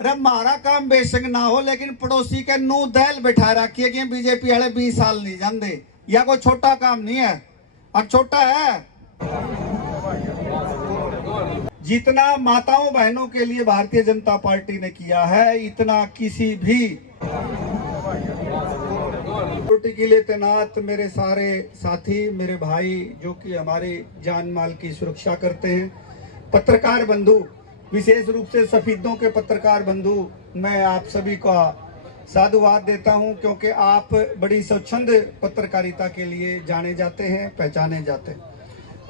अरे मारा काम बेशक ना हो, लेकिन पड़ोसी के नू दैल बैठा रखिए कि बीजेपी वाले 20 साल नहीं जानते। या कोई छोटा काम नहीं है, अब छोटा है। जितना माताओं बहनों के लिए भारतीय जनता पार्टी ने किया है, इतना किसी भी सिक्योरिटी के लिए तैनात मेरे सारे साथी, मेरे भाई जो कि हमारी जान माल की सुरक्षा करते हैं, पत्रकार बंधु, विशेष रूप से सफीदों के पत्रकार बंधु, मैं आप सभी का साधुवाद देता हूं, क्योंकि आप बड़ी स्वच्छंद पत्रकारिता के लिए जाने जाते हैं, पहचाने जाते हैं।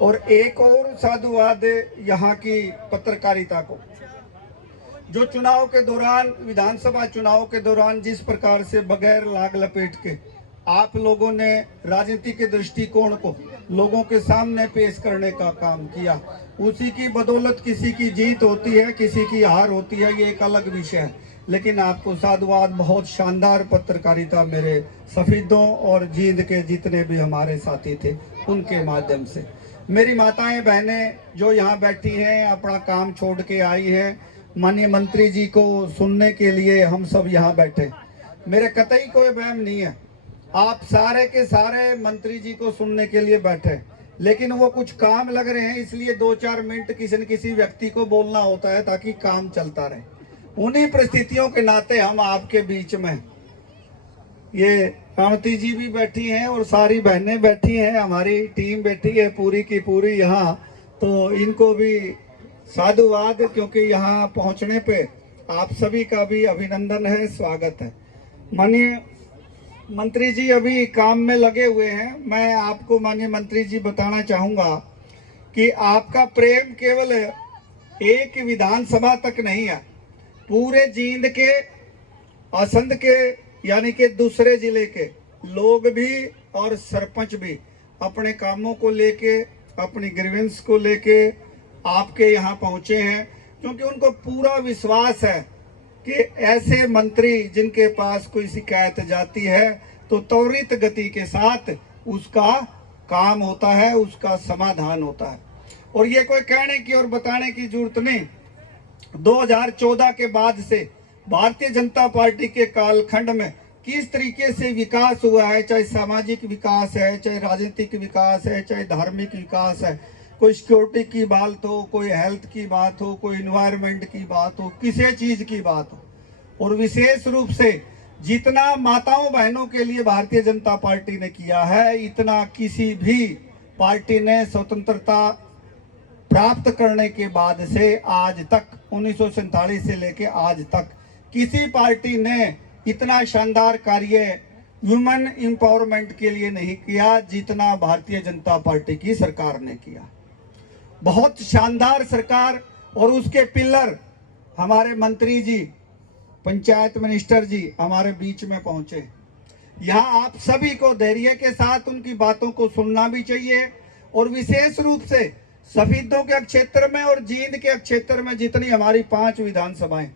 और एक और साधुवाद यहाँ की पत्रकारिता को, जो चुनाव के दौरान, विधानसभा चुनाव के दौरान जिस प्रकार से बगैर लाग लपेट के आप लोगों ने राजनीति के दृष्टिकोण को लोगों के सामने पेश करने का काम किया, उसी की बदौलत किसी की जीत होती है, किसी की हार होती है, ये एक अलग विषय है। लेकिन आपको साधुवाद, बहुत शानदार पत्रकारिता मेरे सफीदों और जींद के जितने भी हमारे साथी थे उनके माध्यम से। मेरी माताएं बहनें जो यहाँ बैठी हैं, अपना काम छोड़ के आई हैं, माननीय मंत्री जी को सुनने के लिए हम सब यहाँ बैठे। मेरे कतई कोई वहम नहीं है, आप सारे के सारे मंत्री जी को सुनने के लिए बैठे, लेकिन वो कुछ काम लग रहे हैं, इसलिए 2-4 मिनट किसी न किसी व्यक्ति को बोलना होता है ताकि काम चलता रहे। उन्हीं परिस्थितियों के नाते हम आपके बीच में, ये कांति जी भी बैठी हैं और सारी बहनें बैठी हैं, हमारी टीम बैठी है पूरी की पूरी यहाँ, तो इनको भी साधुवाद, क्योंकि यहाँ पहुँचने पे आप सभी का भी अभिनंदन है, स्वागत है। माननीय मंत्री जी अभी काम में लगे हुए हैं। मैं आपको माननीय मंत्री जी बताना चाहूँगा कि आपका प्रेम केवल एक विधानसभा तक नहीं है, पूरे जींद के, असंध के, यानी कि दूसरे जिले के लोग भी और सरपंच भी अपने कामों को लेके, अपनी ग्रीवेंस को लेके आपके यहाँ पहुँचे हैं, क्योंकि उनको पूरा विश्वास है कि ऐसे मंत्री जिनके पास कोई शिकायत जाती है तो त्वरित गति के साथ उसका काम होता है, उसका समाधान होता है। और ये कोई कहने की और बताने की जरूरत नहीं, 2014 के बाद से भारतीय जनता पार्टी के कालखंड में किस तरीके से विकास हुआ है, चाहे सामाजिक विकास है, चाहे राजनीतिक विकास है, चाहे धार्मिक विकास है, कोई सिक्योरिटी की बात हो, कोई हेल्थ की बात हो, कोई इन्वायरमेंट की बात हो, किसी चीज की बात हो, और विशेष रूप से जितना माताओं बहनों के लिए भारतीय जनता पार्टी ने किया है, इतना किसी भी पार्टी ने स्वतंत्रता प्राप्त करने के बाद से आज तक, 1947 से लेके आज तक किसी पार्टी ने इतना शानदार कार्य वुमेन एम्पावरमेंट के लिए नहीं किया जितना भारतीय जनता पार्टी की सरकार ने किया। बहुत शानदार सरकार, और उसके पिलर हमारे मंत्री जी, पंचायत मिनिस्टर जी हमारे बीच में पहुंचे। यहाँ आप सभी को धैर्य के साथ उनकी बातों को सुनना भी चाहिए, और विशेष रूप से सफीदों के क्षेत्र में और जींद के क्षेत्र में जितनी हमारी 5 विधानसभाएं,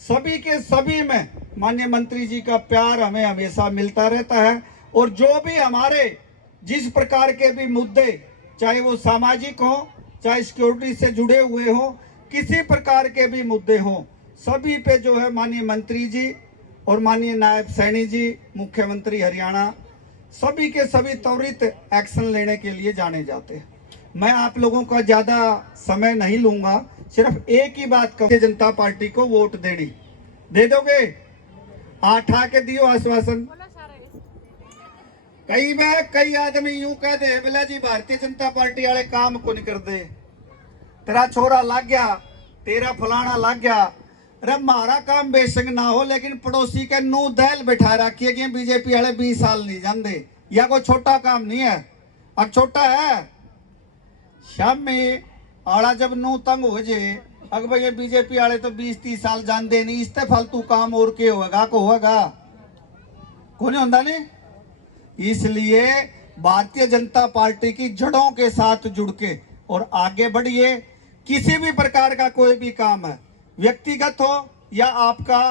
सभी के सभी में माननीय मंत्री जी का प्यार हमें हमेशा मिलता रहता है। और जो भी हमारे जिस प्रकार के भी मुद्दे, चाहे वो सामाजिक हो, चाहे सिक्योरिटी से जुड़े हुए हो, किसी प्रकार के भी मुद्दे हो, सभी पे जो है माननीय मंत्री जी और माननीय नायब सैनी जी, मुख्यमंत्री हरियाणा, सभी के सभी त्वरित एक्शन लेने के लिए जाने जाते हैं। मैं आप लोगों का ज्यादा समय नहीं लूंगा, सिर्फ एक ही बात कहूँ, जनता पार्टी को वोट देनी, दे दोगे? आठा के दियो आश्वासन। कई आदमी यूं कह दे बोला जी भारतीय जनता पार्टी वाले काम को नहीं कर दे, तेरा छोरा लग गया, तेरा फलाना लग गया। अरे मारा काम बेशक ना हो, लेकिन पड़ोसी के नू दैल बैठा रखिए कि बीजेपी वाले 20 साल नहीं जानते। या कोई छोटा काम नहीं है, अब छोटा है। शाम में आड़ा जब नू तंग हो जाए, अगर भाई बीजेपी वाले तो 20-30 साल जानते नहीं, इससे फालतू काम और के होगा को होगा को नहीं होता नहीं। इसलिए भारतीय जनता पार्टी की जड़ों के साथ जुड़ के और आगे बढ़िए। किसी भी प्रकार का कोई भी काम है, व्यक्तिगत हो या आपका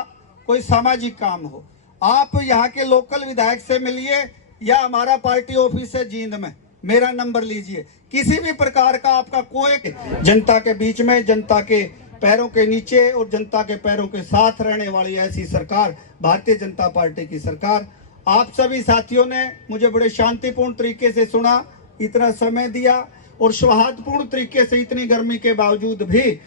कोई सामाजिक काम हो, आप यहाँ के लोकल विधायक से मिलिए या हमारा पार्टी ऑफिस है जींद में, मेरा नंबर लीजिए। किसी भी प्रकार का आपका कोई जनता के बीच में, जनता के पैरों के नीचे और जनता के पैरों के साथ रहने वाली ऐसी सरकार भारतीय जनता पार्टी की सरकार। आप सभी साथियों ने मुझे बड़े शांतिपूर्ण तरीके से सुना, इतना समय दिया और सौहार्दपूर्ण तरीके से इतनी गर्मी के बावजूद भी